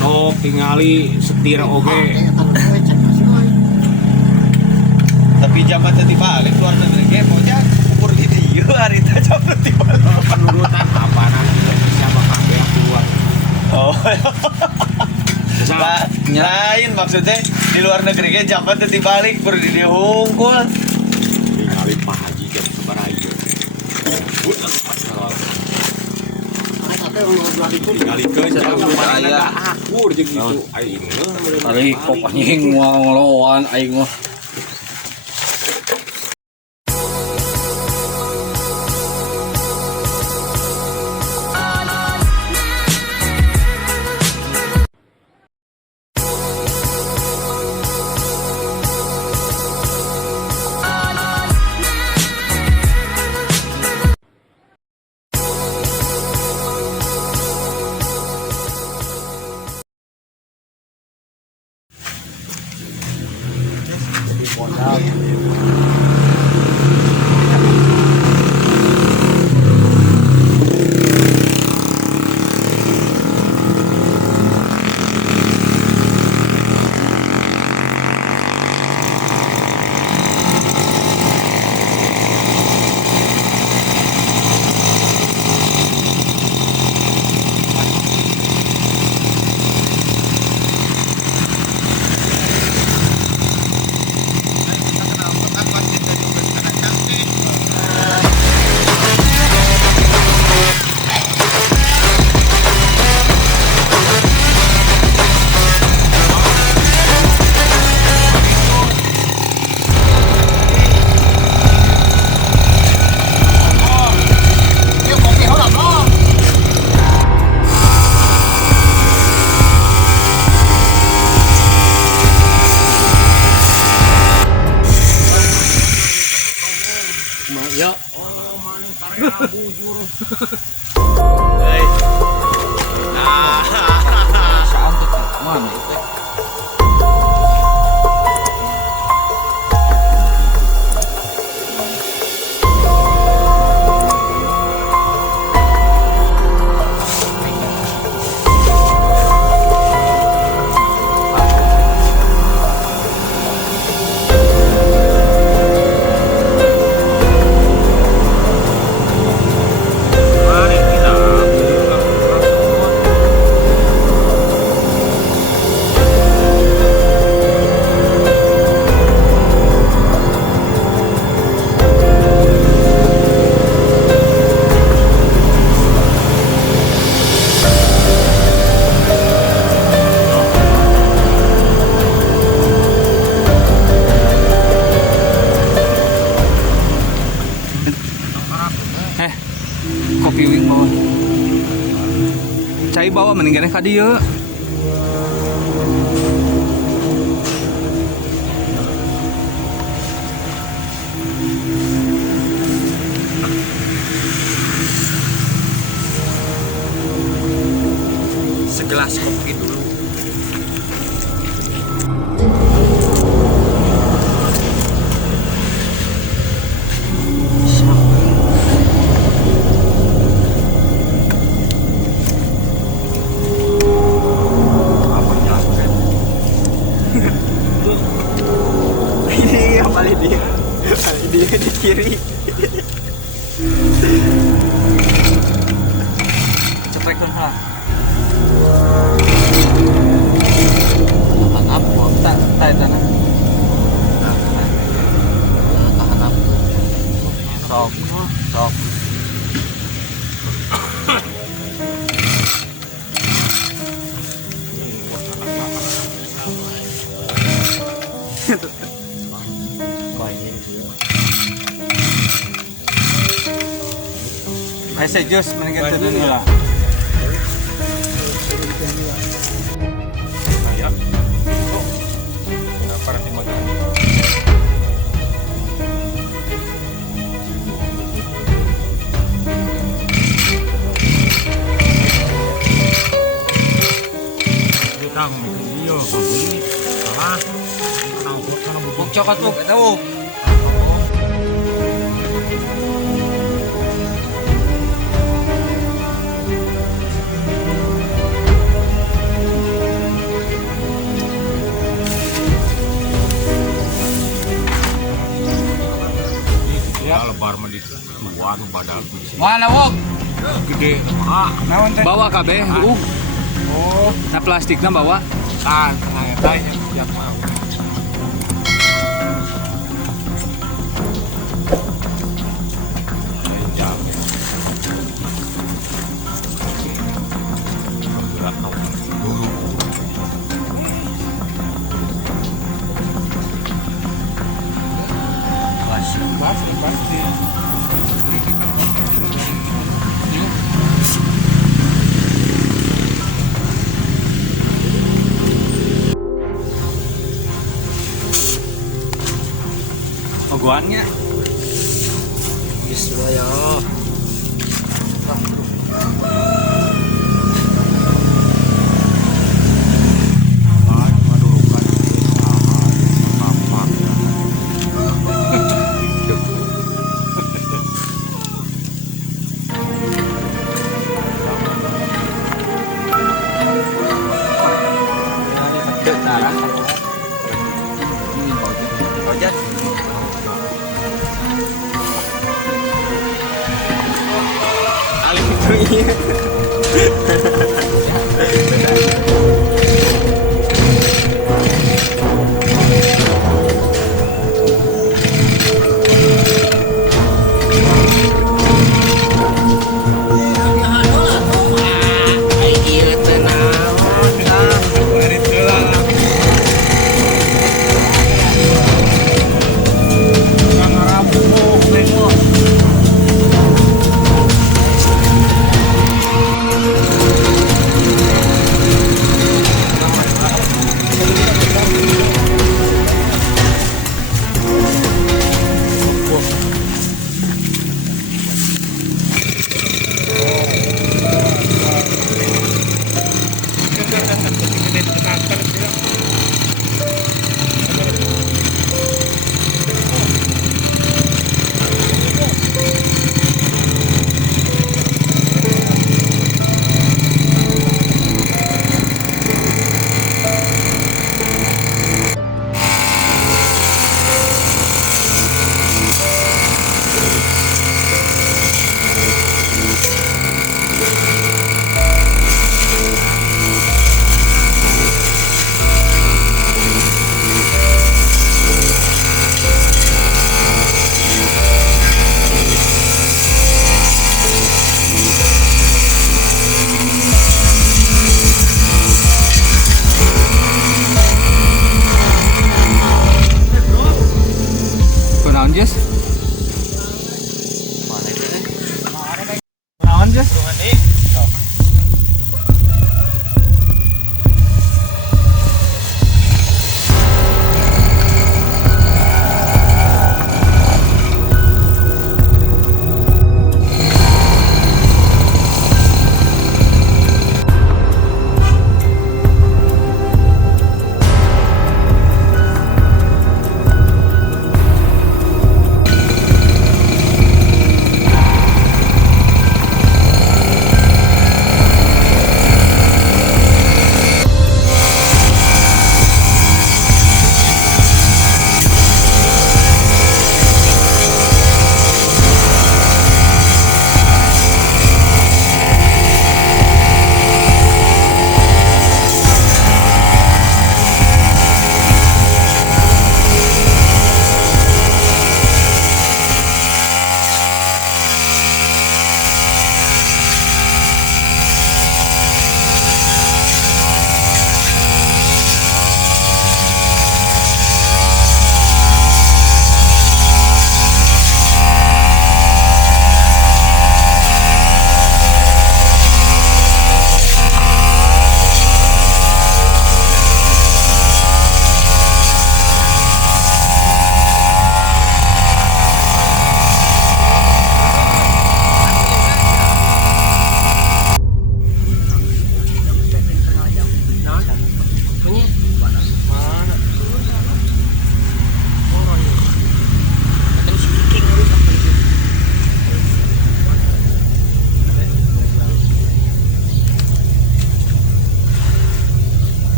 sok tingali setir oge. Tapi jabat tadi balik luar negeri ge pokoknya ukur di dieu hari teh jabat tadi balik. Penurutan apa nanti siapa kabeh yang keluar. Oh. Salah. Lain maksudnya di luar negeri ge jabat tadi balik perlu di dieu hungkul. Tingali Pak Haji jam sabaraha ieu. Bukan pasal. Tingali ke saya akur jeung gitu. Aing mah Ari kok anjing ngoloan aing mah. ya. Oh, mana karena bujur. Hei. Cantik mana itu? Kopi wing bawa. Cai bawa meninggalnya ka dieu. Segelas kopi dulu. Ini yang paling dia di kiri. Ceprekkeun ha. Tahan apa? Tak tanah. Tahan apa? Sok, sok. Saya jus meninggal dulu lah. Ayam. Oh. Kenapa nanti makan? Ditang video ini salah. Buk coklat buk, tahu. padahal Mana wok? gede mah. Naon teh? Bawa kabeh, Oh, nah plastiknya bawa. Kan tanya yang mau. Jam. Gerak dulu. pasti. Ogoannya. Bismillah. Ojek. Alif itu iya.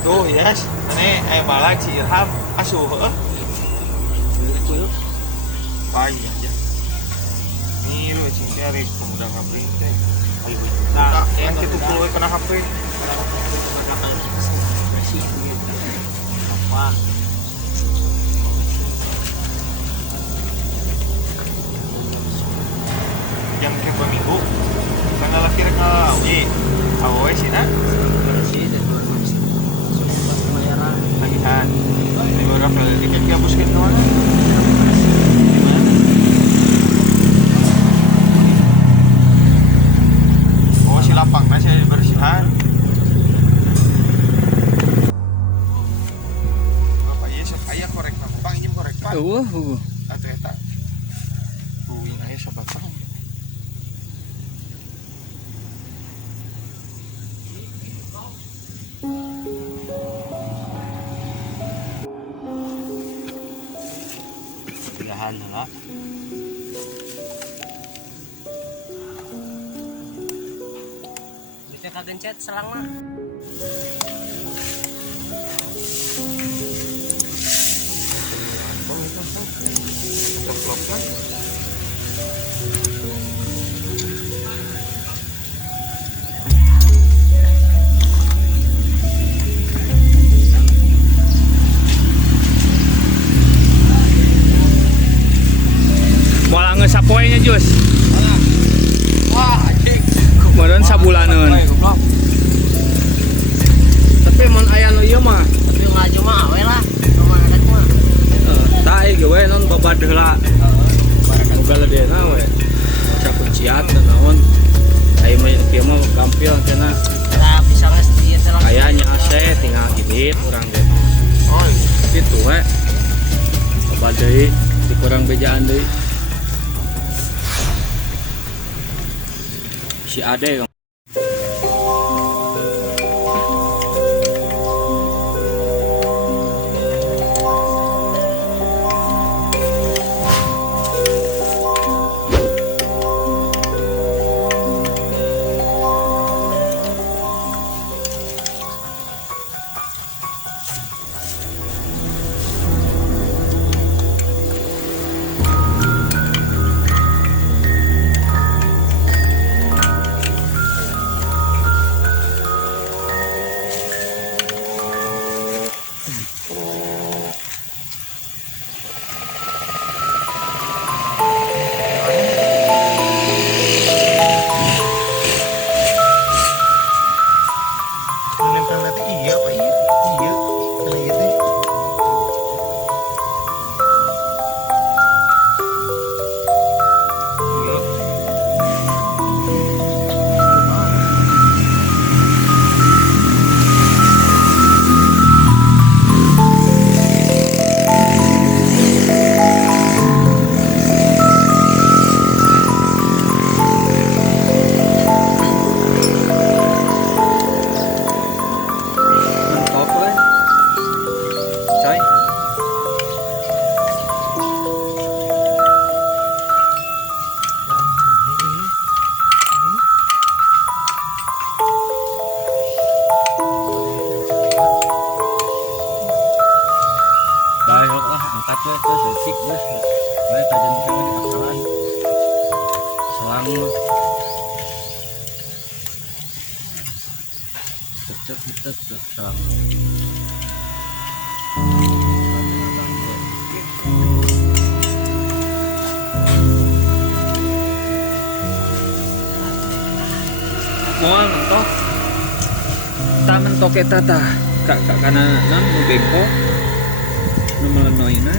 Tuh, yes. Ini balag si Irham asuh heuh. Pai aja. Ini lu cing cari pemuda kabring teh. Ayo. Nah, yang kita puluh kena HP. Apa? Yang ke peminggu. Karena laki rek ngalawi. Awe sih na. Lagihan. Di beberapa tiket gabuskan kemana? Oh si lapang nah saya bersihan. Apa ya sok aya korek mah. Bang injem korek Pak. Eueuh. Atuh eta. Uing aya sabaraha. Pilihan lah. Bisa kagencet selang mah. Ceplok kan. Moal ngesapoenya Jus. Wah, anjing. Kemudian sabulaneun. Tapi mun aya nu ieu mah. Tapi ngaju mah awe lah, rumah anak mah. Tah ge we non babad heula. Boga ledena we. Maca kunciat dan naon. Ai mah ieu mah gampil cenah. Lah bisa geus di ieu terus. Aya nya AC tinggal edit urang ge. Oh, Kitu we. Babad deui dikurang bejaan deui. Si Ade nempel nanti iya apa iya? Iya. Nah, iya teh. Iya. mentok we. Coy. Baik lah angkat we terus sik geus. Bae tajan teh di akalan. Selang mah. Cek selang. Moal mentok. Ta mentok eta tah. Kana nan nu bengkok. Nu melenoina.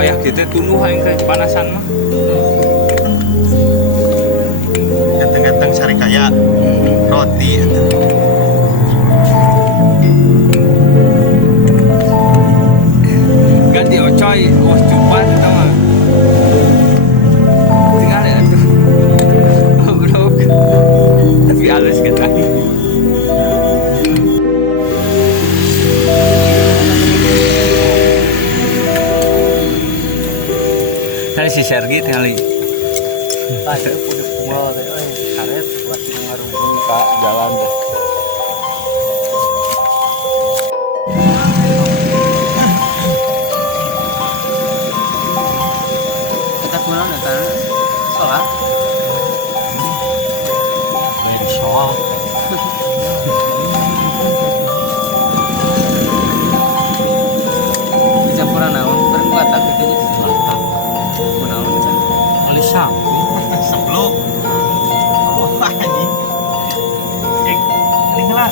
wayah kita tunduh aing ke panasan mah. Ganteng-ganteng sari kaya roti. Ganti ocoy, os cupan tau mah. Tinggal ya tuh. Bro. Tapi halus kita. Kali si Sergi kali. Ada udah pual teh karet buat ngarungkeun Ka jalan deh. kita pulang datang sholat Lain soal. campuran naon bareng gua tak gitu nya naon kan Kali sam. Sebelum. Wah anjing. Cek, ini lah.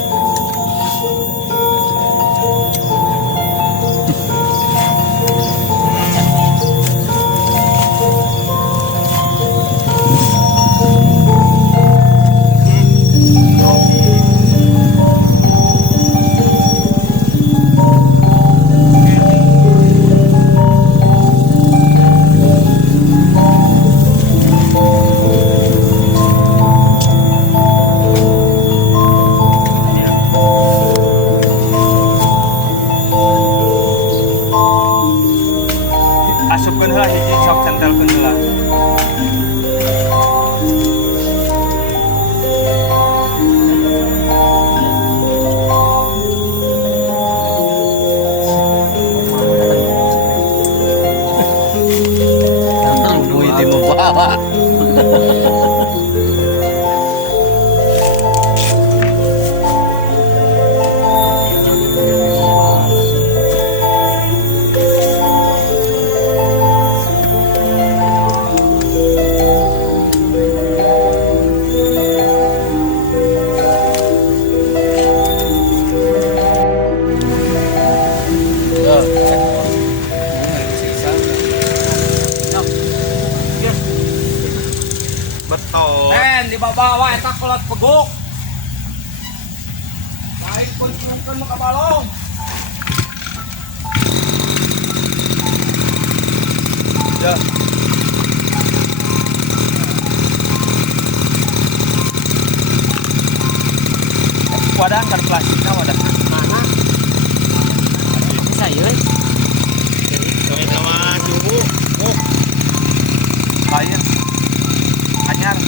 Asupkeun heula hiji sok centelkeun heula. duit itu membawa Betul. Di bawah eta kolot peguk. Lain pun ciumkeun ka balong. Ya. Wadah kan plastiknya wadah. mana bisa yeuy Sama suhu. Lain. Anyar.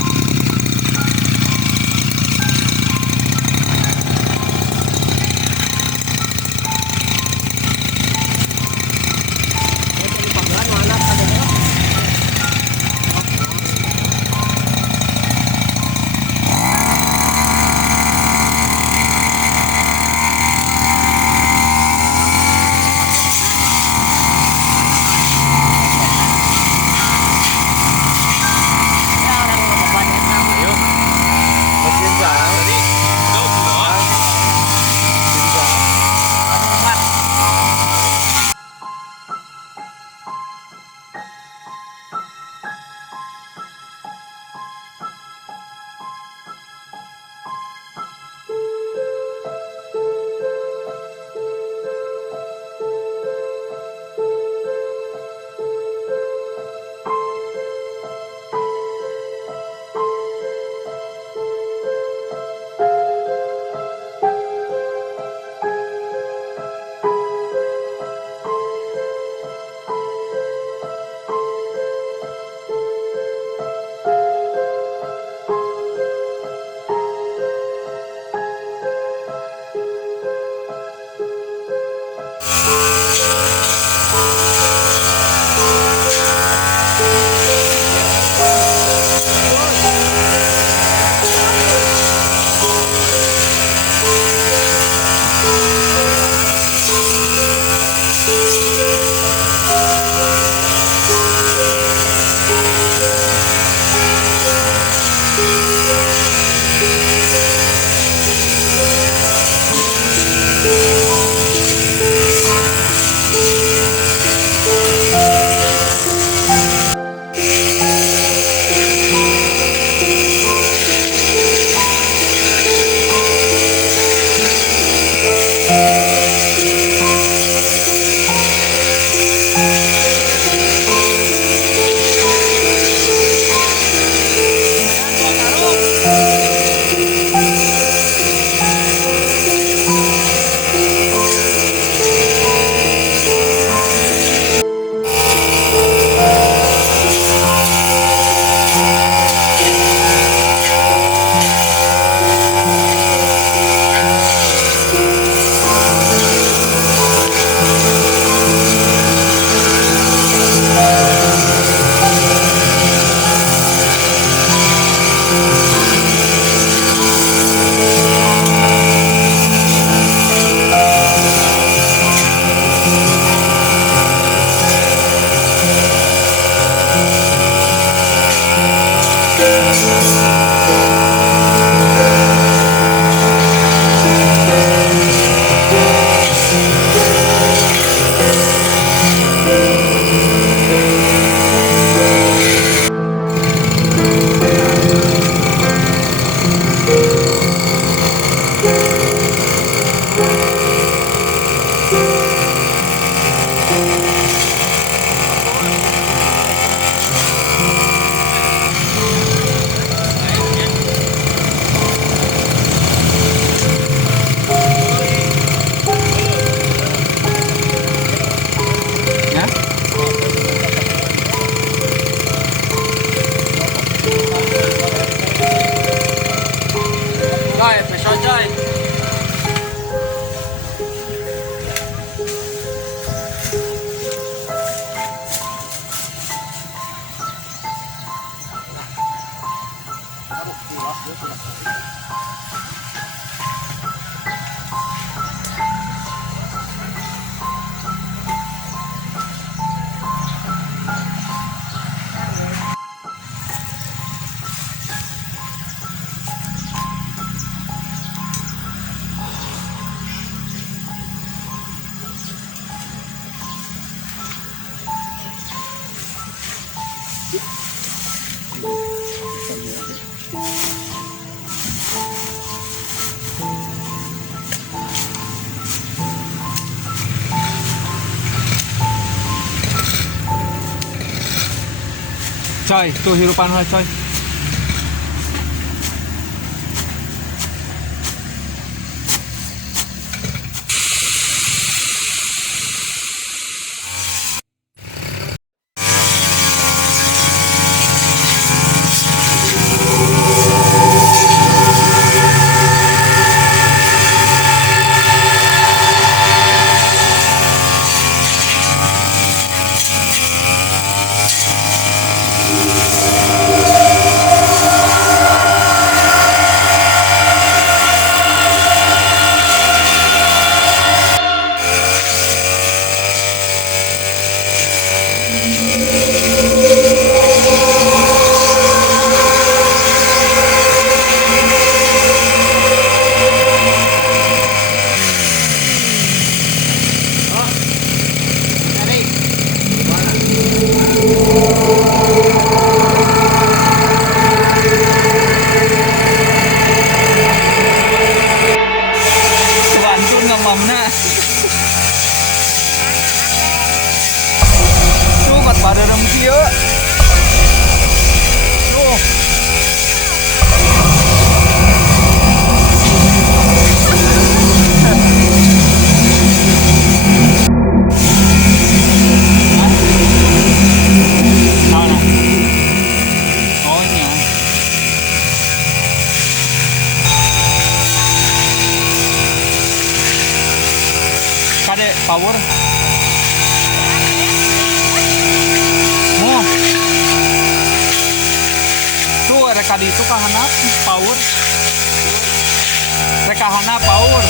Coy, tuh hirupan lah coy. Pada rem kieu. Tuh. Mana? Oh nya. Kade power. Rekadi itu kahana power. Rekahana power.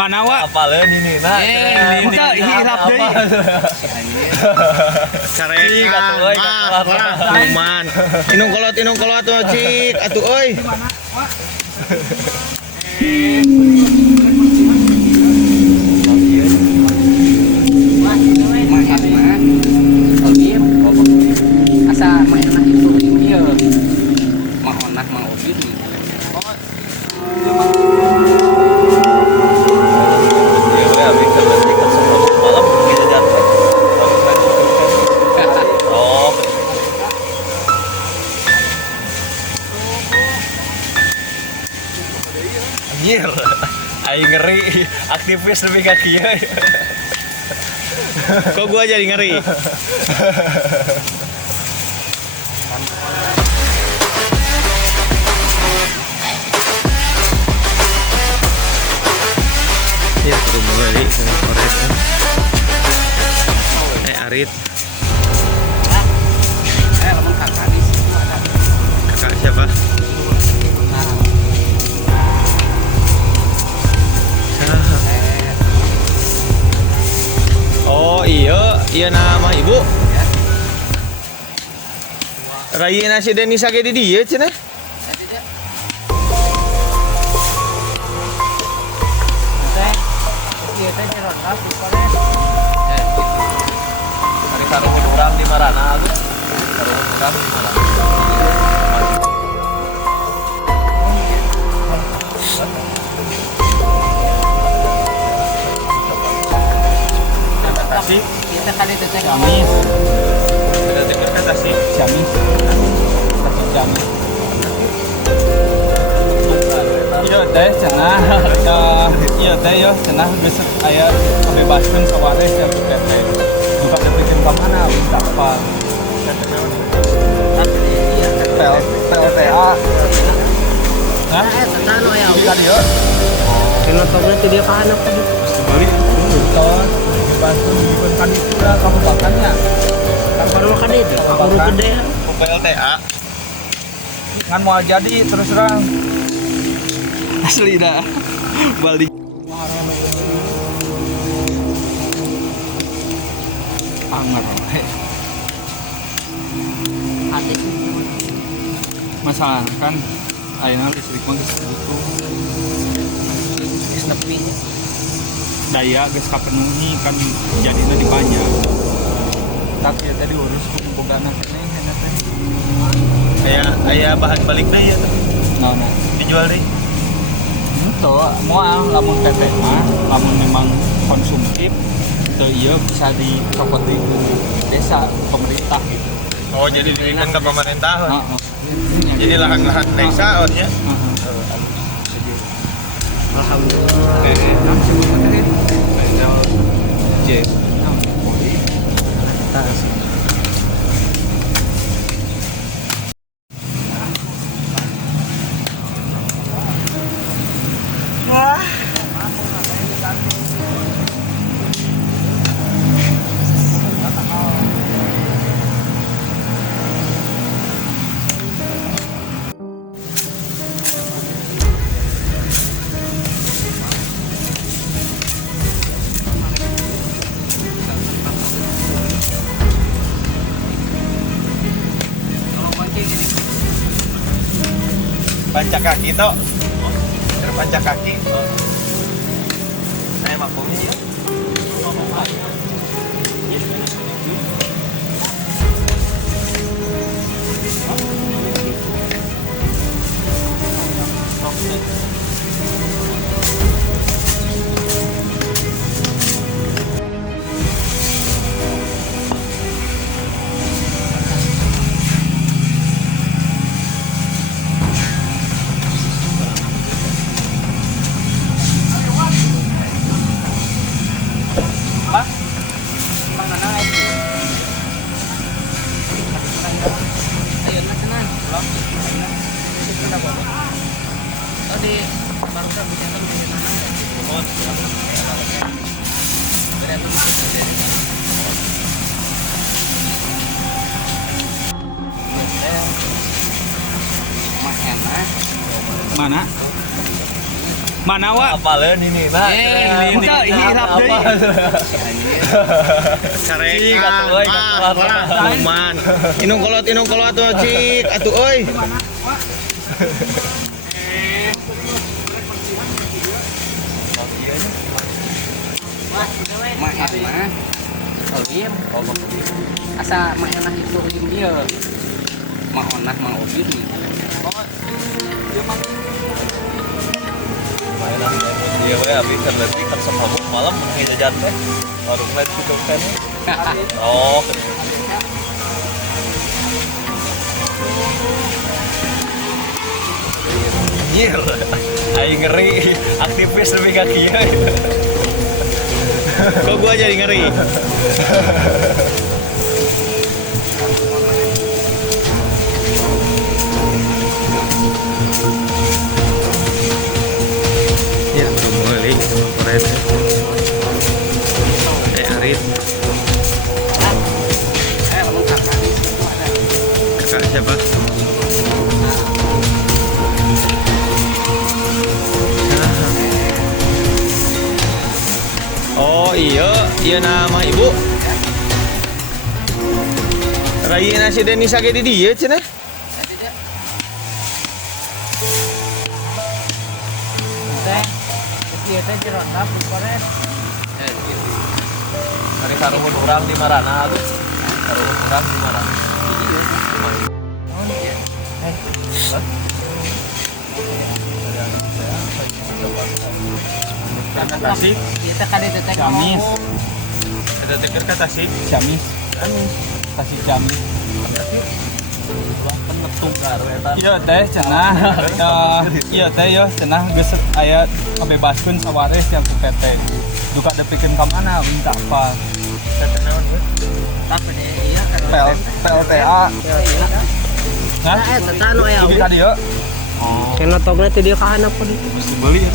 Mana wa? Apaleun ini nah. Bisa hirap deui. Cik atuh euy Kuman. Inung kolot tuh cik atuh euy. Asa mainan itu iya. Mau onak mau obin. Ya we abi kerja di malam bisa jatuh. Oh. Anjir. Aing ngeri aktivis lebih ka kieu. Kok gua jadi ngeri? Ya, turun balik sama korek. Arit. Lamun kakak di situ ada. Kakak siapa? Oh iya nama ibu. Rayina si Denisa ge di dieu cenah. Hari sarung urang di marana aku. Sarung urang di marana. Tasik, Kita kali itu cek Ciamis. Ada dengar kan Tasik, Ciamis. Tasik Ciamis. Iya teh cenah. Iya teh yo cenah geus aya kabebaskeun sawareh ya teh. Buka diberikan ka mana wis dapat. PLTA. Hah? Tano ya. Bukan yo. Kenapa itu dia pahan apa gitu? Balik betul. Bantu diberikan itu lah kamu makannya. Kan baru makan itu. Baru gede. PLTA. Ngan mau jadi terus terang. Asli dah. Balik. Anger. Hati. Masalah kan ayeuna listrik mah geus butuh. Geus nepi. Daya geus kapenuhi kan jadina dibanyak. Tapi ya tadi urus ku bogana keneh cenah teh. Aya bahan balik deui ya teh. Naon? Dijual deui. Henteu moal lamun PT mah lamun memang konsumtif teu ieu bisa dicopot di desa pemerintah gitu. Oh, jadi diberikan ke pemerintah. Heeh. Jadi lahan-lahan desa outnya. Alhamdulillah. J. Pancak kaki toh. Terpancak kaki. Saya makumnya ya. Mana wa? Apaleun ini nah. Itu hirap deui. Cik atuh euy Man, inung kolot tuh cik atuh euy. Mah Olim. Asa mah enak itu Olim dia. Mah onak mah Olim. mainan dia we abi keur leutik keur samabuk malam mun jajan teh warung lain kitu kan. Oh. Anjir, aing ngeri aktivis lebih ka kieu. Kok gua jadi ngeri? Ya, udah mulai keren. Arit. Kakak siapa? Oh iya nama ibu. Raina si Denisa ge di dieu cenah. Hari saruhun urang di Marana tuh. Saruhun urang di Marana. Kata Tasik, Kita kan detek Ciamis. Ada deker kata Tasik, Ciamis. Tasik Ciamis. Penetung karo eta. Iya teh cenah. Iya teh yo cenah geus aya kabebaskeun sawares yang ku PT. Duka depikeun ka mana minta apa? Tapi iya kan. PLTA. Nah, Tetanu ya. lebih tadi yo. Kena togna teh dia ka handap pun. Mesti beli ya.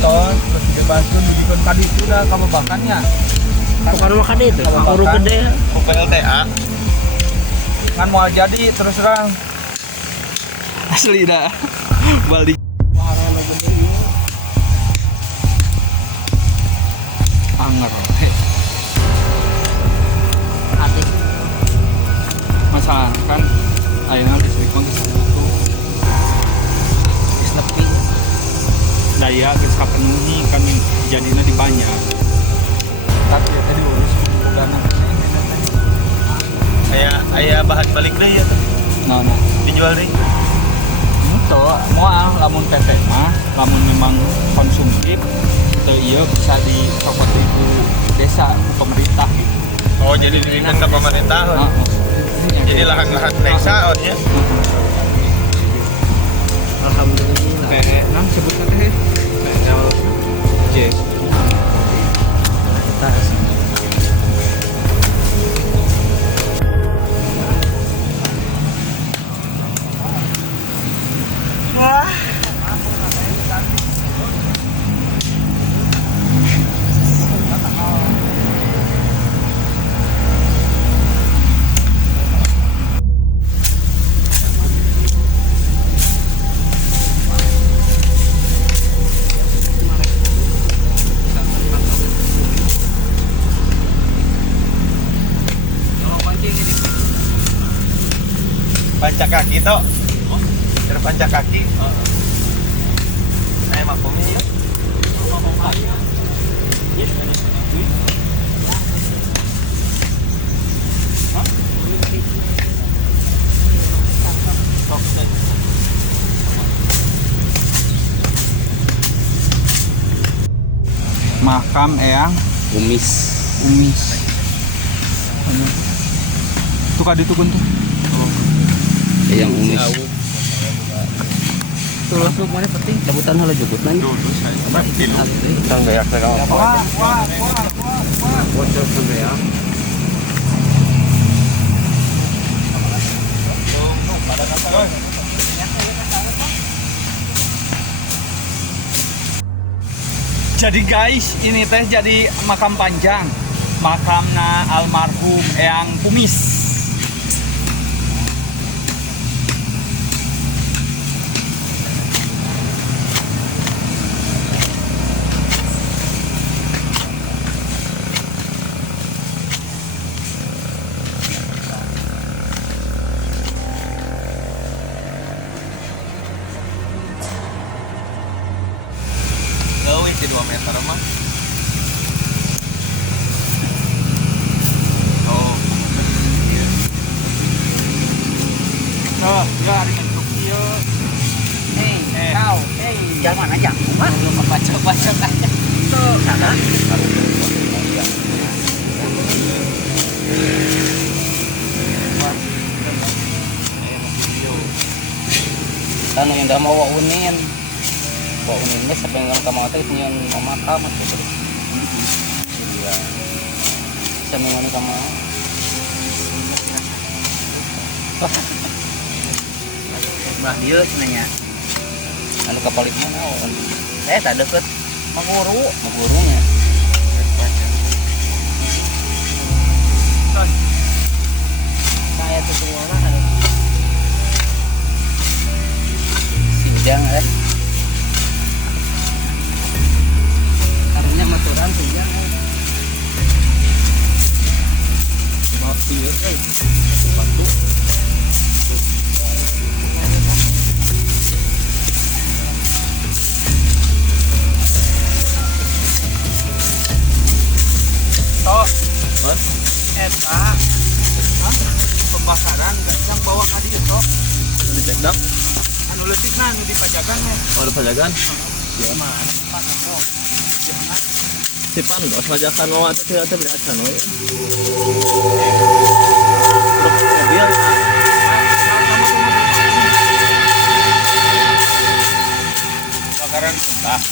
Ton, bebaskeun dibikeun tadi itu dah kabebakannya. Bukan mah kade itu. Uru gede. PLTA. Kan mau jadi terus terang. Asli dah. Balik. Anger. Adik. Masalah kan ayeuna listrik mah geus satu. Geus nepi. Daya geus kapenuhi kan jadina di banyak. Tapi ya tadi urus bogana. Aya bahan balik deui ya teh. Nah, Dijual deui. itu moal lamun PT mah lamun memang konsumtif teu ieu bisa dicopot di desa ku pemerintah gitu. Oh, jadi diberikan ke pemerintah. Jadi lahan-lahan desa nya. Alhamdulillah. P6 sebutna teh PLJ. Pancak kaki toh. Terpancak kaki. Saya makomnya ya. Makam eyang Umis. Tuh kadi tuh tuh. Yang umis. Tulus lu mana penting cabutan heula jukutna. Tangga yak teh kawan. Bocor sampai ya. Jadi guys, ini teh jadi makam panjang. Makamna almarhum Eyang Kumis. indah mau waunin guys sampai nggak kamu teh nyian mama kamu tuh iya sampai nggak kamu bah dia cenanya anu kapalit mana tak deket magurunya Saya tuh semua ada. sidang harinya maturan sidang Maaf dia bantu. Toh, Hah? eta. Pembakaran yang bawa ka dieu sok. Di tekdak. Anu leutikna anu dipajagan ya. Oh, ada pajagan. Ya. Mana pakai kok. Si Pandos pajakan mau atau tidak terlihat kan? Mobil. Bakaran entah.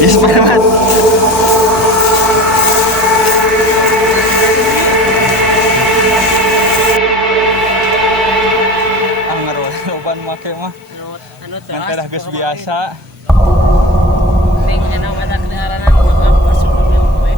Yes, Pak. Anggar wae loban make mah. Ngan teh dah geus biasa. ning enak ada kendaraan masuk mobil gue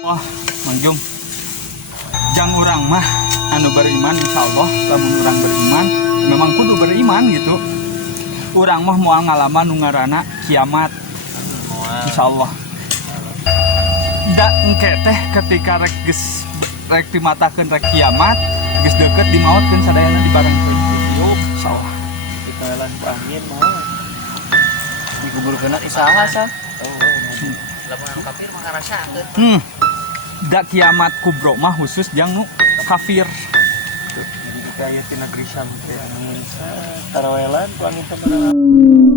Wah, Mangjung. Jang urang mah anu beriman insyaallah lamun urang beriman memang kudu beriman gitu. Urang mah moal ngalaman nu ngaranna kiamat. Insyaallah. Da engke teh ketika rek dimatakeun rek kiamat geus deukeut dimaotkeun sadayana dibarengkeun. Yo, insyaallah. Kita lan angin mah. Dikuburkeun usaha sa. lamun anu kafir mah ngarasakeun Da kiamat kubro mah khusus jang nu kafir. Jadi kita aya di negeri sampai anu tarawelan ku angin teman.